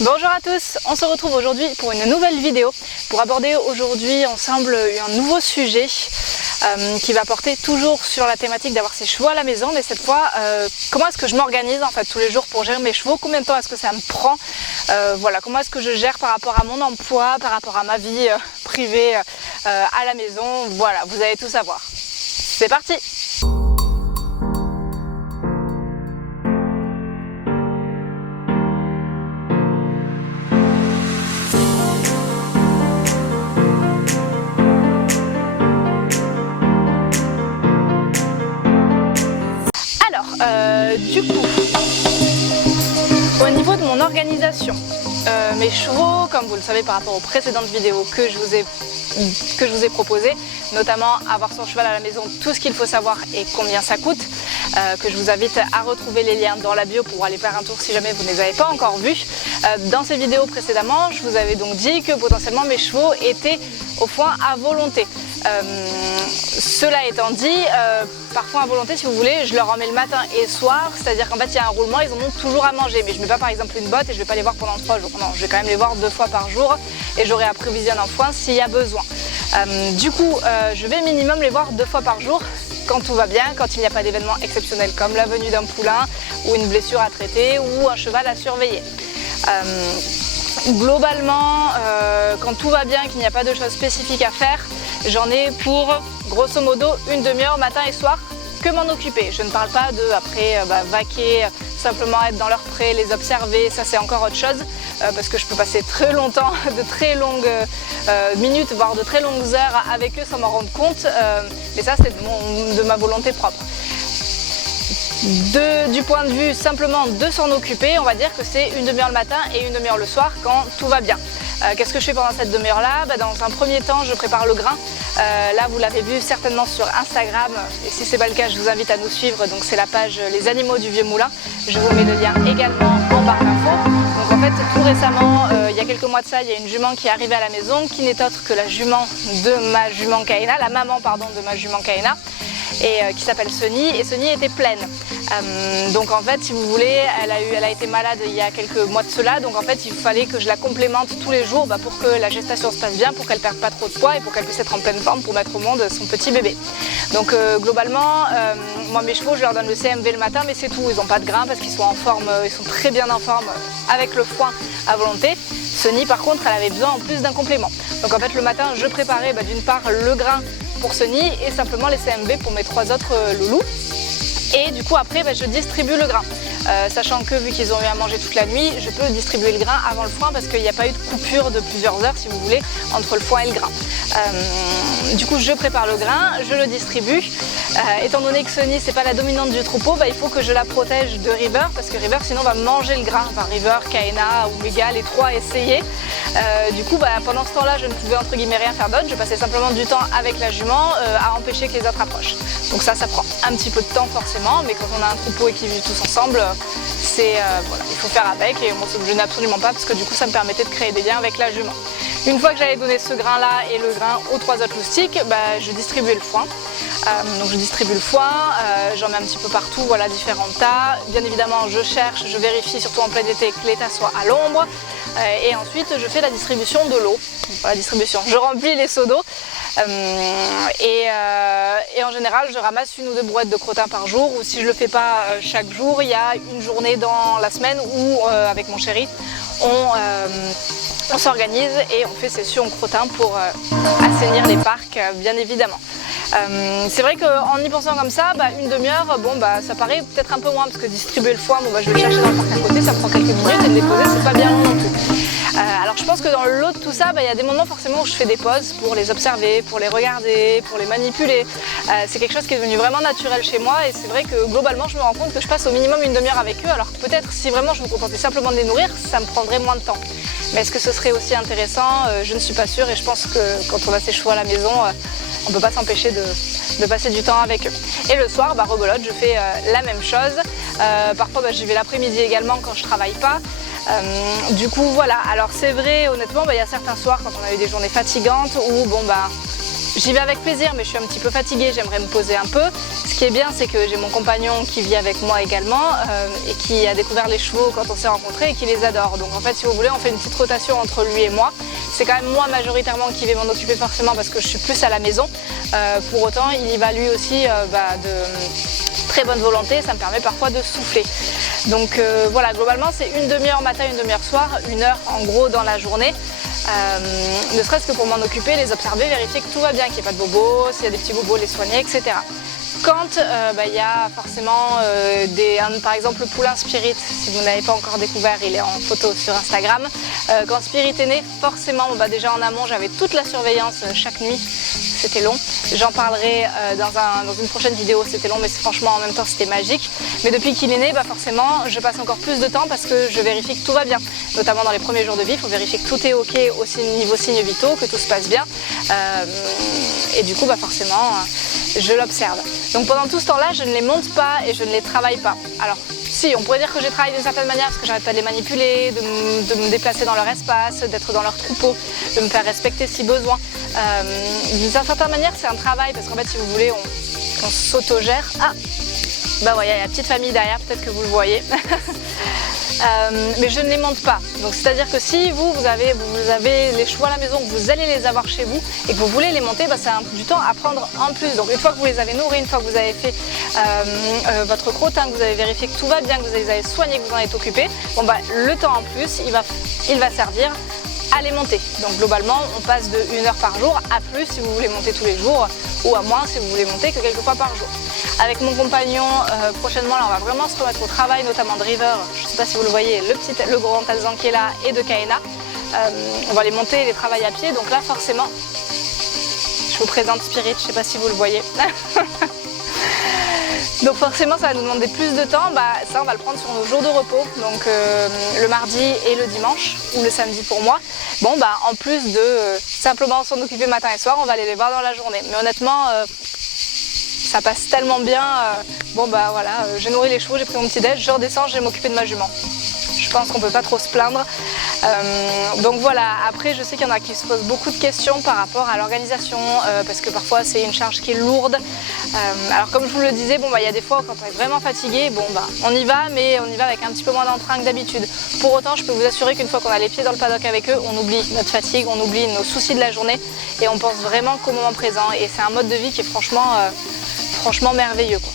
Bonjour à tous, on se retrouve aujourd'hui pour une nouvelle vidéo pour aborder aujourd'hui ensemble un nouveau sujet qui va porter toujours sur la thématique d'avoir ses chevaux à la maison, mais cette fois comment est-ce que je m'organise en fait tous les jours pour gérer mes chevaux, combien de temps est-ce que ça me prend, voilà, comment est-ce que je gère par rapport à mon emploi, par rapport à ma vie privée à la maison, voilà, vous allez tout savoir. C'est parti! Du coup, au niveau de mon organisation, mes chevaux, comme vous le savez par rapport aux précédentes vidéos que je vous ai proposées, notamment avoir son cheval à la maison, tout ce qu'il faut savoir et combien ça coûte, que je vous invite à retrouver les liens dans la bio pour aller faire un tour si jamais vous ne les avez pas encore vus. Dans ces vidéos précédemment, je vous avais donc dit que potentiellement mes chevaux étaient au foin à volonté. Cela étant dit, parfois à volonté, si vous voulez, je leur en mets le matin et le soir, c'est-à-dire qu'en fait il y a un roulement, ils en ont toujours à manger, mais je ne mets pas par exemple une botte et je ne vais pas les voir pendant 3 jours, non, je vais quand même les voir 2 fois par jour et j'aurai approvisionné en foin s'il y a besoin. Du coup, je vais minimum les voir 2 fois par jour quand tout va bien, quand il n'y a pas d'événement exceptionnel comme la venue d'un poulain ou une blessure à traiter ou un cheval à surveiller. Globalement, quand tout va bien, qu'il n'y a pas de choses spécifiques à faire, j'en ai pour grosso modo une demi-heure matin et soir que m'en occuper. Je ne parle pas de après vaquer, simplement être dans leur pré, les observer, ça c'est encore autre chose parce que je peux passer très longtemps, de très longues minutes, voire de très longues heures avec eux sans m'en rendre compte, mais ça c'est de ma volonté propre. Du point de vue simplement de s'en occuper, on va dire que c'est une demi-heure le matin et une demi-heure le soir quand tout va bien. Qu'est-ce que je fais pendant cette demi-heure là? Dans un premier temps, je prépare le grain. Là, vous l'avez vu certainement sur Instagram, et si ce n'est pas le cas, je vous invite à nous suivre. Donc c'est la page Les Animaux du Vieux Moulin. Je vous mets le lien également en barre d'infos. Donc en fait, tout récemment, il y a quelques mois de ça, il y a une jument qui est arrivée à la maison, qui n'est autre que la jument de ma jument Kaena, la maman pardon de ma jument Kaena, et qui s'appelle Sunny, et Sunny était pleine. Donc en fait, si vous voulez, elle a été malade il y a quelques mois de cela, donc en fait il fallait que je la complémente tous les jours pour que la gestation se passe bien, pour qu'elle ne perde pas trop de poids et pour qu'elle puisse être en pleine forme pour mettre au monde son petit bébé. Donc globalement, moi mes chevaux, je leur donne le CMV le matin, mais c'est tout, ils n'ont pas de grain parce qu'ils sont en forme, ils sont très bien en forme avec le foin à volonté. Sunny par contre, elle avait besoin en plus d'un complément. Donc en fait le matin, je préparais d'une part le grain pour Sunny et simplement les CMV pour mes 3 autres loulous. Et du coup après je distribue le grain, sachant que vu qu'ils ont eu à manger toute la nuit, je peux distribuer le grain avant le foin parce qu'il n'y a pas eu de coupure de plusieurs heures si vous voulez entre le foin et le grain. Du coup je prépare le grain, je le distribue. Étant donné que Sunny c'est pas la dominante du troupeau, il faut que je la protège de River parce que River sinon va manger le grain. Enfin River, Kaena, Omega, les 3 essayaient. Du coup pendant ce temps là je ne pouvais entre guillemets rien faire d'autre, je passais simplement du temps avec la jument à empêcher que les autres approchent. Donc ça prend un petit peu de temps forcément, mais quand on a un troupeau et qu'ils vivent tous ensemble, voilà, il faut faire avec et moi je n'ai absolument pas parce que du coup ça me permettait de créer des liens avec la jument. Une fois que j'avais donné ce grain là et le grain aux 3 autres loustiques, je distribuais le foin. Donc je distribue le foin, j'en mets un petit peu partout, voilà, différents tas. Bien évidemment je cherche, je vérifie surtout en plein été que les tas soient à l'ombre. Et ensuite je fais la distribution de l'eau. La distribution, je remplis les seaux d'eau. Et en général je ramasse 1 ou 2 brouettes de crottin par jour, ou si je ne le fais pas chaque jour, il y a une journée dans la semaine où avec mon chéri on s'organise et on fait session crottin pour assainir les parcs bien évidemment. C'est vrai qu'en y pensant comme ça, une demi-heure, ça paraît peut-être un peu moins parce que distribuer le foin, je vais le chercher dans le parc à côté, ça prend quelques minutes et le déposer c'est pas bien long non plus. Alors je pense que dans le lot de tout ça, il y a des moments forcément où je fais des pauses pour les observer, pour les regarder, pour les manipuler. C'est quelque chose qui est devenu vraiment naturel chez moi et c'est vrai que globalement je me rends compte que je passe au minimum une demi-heure avec eux, alors que peut-être si vraiment je me contentais simplement de les nourrir, ça me prendrait moins de temps. Mais est-ce que ce serait aussi intéressant? Je ne suis pas sûre et je pense que quand on a ses chevaux à la maison, on ne peut pas s'empêcher de passer du temps avec eux. Et le soir, rebelote, je fais la même chose. Parfois j'y vais l'après-midi également quand je ne travaille pas. Du coup voilà, alors c'est vrai honnêtement il y a certains soirs quand on a eu des journées fatigantes où J'y vais avec plaisir, mais je suis un petit peu fatiguée, j'aimerais me poser un peu. Ce qui est bien, c'est que j'ai mon compagnon qui vit avec moi également et qui a découvert les chevaux quand on s'est rencontrés et qui les adore. Donc en fait, si vous voulez, on fait une petite rotation entre lui et moi. C'est quand même moi majoritairement qui vais m'en occuper forcément parce que je suis plus à la maison. Pour autant, il y va lui aussi de très bonne volonté, ça me permet parfois de souffler. Donc voilà, globalement, c'est une demi-heure matin, une demi-heure soir, 1 heure en gros dans la journée. Ne serait-ce que pour m'en occuper, les observer, vérifier que tout va bien, qu'il n'y ait pas de bobos, s'il y a des petits bobos, les soigner, etc. Quand il y a forcément par exemple le poulain Spirit, si vous n'avez pas encore découvert, il est en photo sur Instagram. Quand Spirit est né, forcément, déjà en amont, j'avais toute la surveillance chaque nuit, c'était long. J'en parlerai dans une prochaine vidéo, c'était long, mais franchement en même temps c'était magique. Mais depuis qu'il est né, forcément, je passe encore plus de temps parce que je vérifie que tout va bien. Notamment dans les premiers jours de vie, il faut vérifier que tout est ok au niveau signes vitaux, que tout se passe bien. Et du coup, forcément, je l'observe. Donc pendant tout ce temps-là, je ne les monte pas et je ne les travaille pas. Alors, si, on pourrait dire que je les travaille d'une certaine manière parce que j'arrête pas de les manipuler, de me déplacer dans leur espace, d'être dans leur troupeau, de me faire respecter si besoin. D'une certaine manière, c'est un travail parce qu'en fait, si vous voulez, on s'autogère. Ah, voilà, il y a la petite famille derrière, peut-être que vous le voyez. Mais je ne les monte pas. Donc c'est-à-dire que si vous avez les chevaux à la maison, que vous allez les avoir chez vous et que vous voulez les monter, c'est du temps à prendre en plus. Donc une fois que vous les avez nourris, une fois que vous avez fait votre crottin, que vous avez vérifié que tout va bien, que vous les avez soignés, que vous en êtes occupé, le temps en plus, il va servir à les monter. Donc globalement, on passe de 1 heure par jour à plus si vous voulez monter tous les jours ou à moins si vous voulez monter que quelques fois par jour. Avec mon compagnon, prochainement, là, on va vraiment se remettre au travail, notamment de River. Je ne sais pas si vous le voyez, le grand Alzan qui est là et de Kaena. On va les monter et les travailler à pied. Donc là, forcément, je vous présente Spirit, je ne sais pas si vous le voyez. Donc forcément, ça va nous demander plus de temps. Ça, on va le prendre sur nos jours de repos, donc le mardi et le dimanche, ou le samedi pour moi. En plus de simplement s'en occuper matin et soir, on va aller les voir dans la journée. Mais honnêtement, ça passe tellement bien. Voilà, j'ai nourri les chevaux, j'ai pris mon petit déj, je redescends, je vais m'occuper de ma jument. Je pense qu'on ne peut pas trop se plaindre. Donc voilà, après je sais qu'il y en a qui se posent beaucoup de questions par rapport à l'organisation parce que parfois c'est une charge qui est lourde. Alors comme je vous le disais, il y a des fois quand on est vraiment fatigué, on y va, mais on y va avec un petit peu moins d'entrain que d'habitude. Pour autant, je peux vous assurer qu'une fois qu'on a les pieds dans le paddock avec eux, on oublie notre fatigue, on oublie nos soucis de la journée et on pense vraiment qu'au moment présent. Et c'est un mode de vie qui est franchement merveilleux, quoi.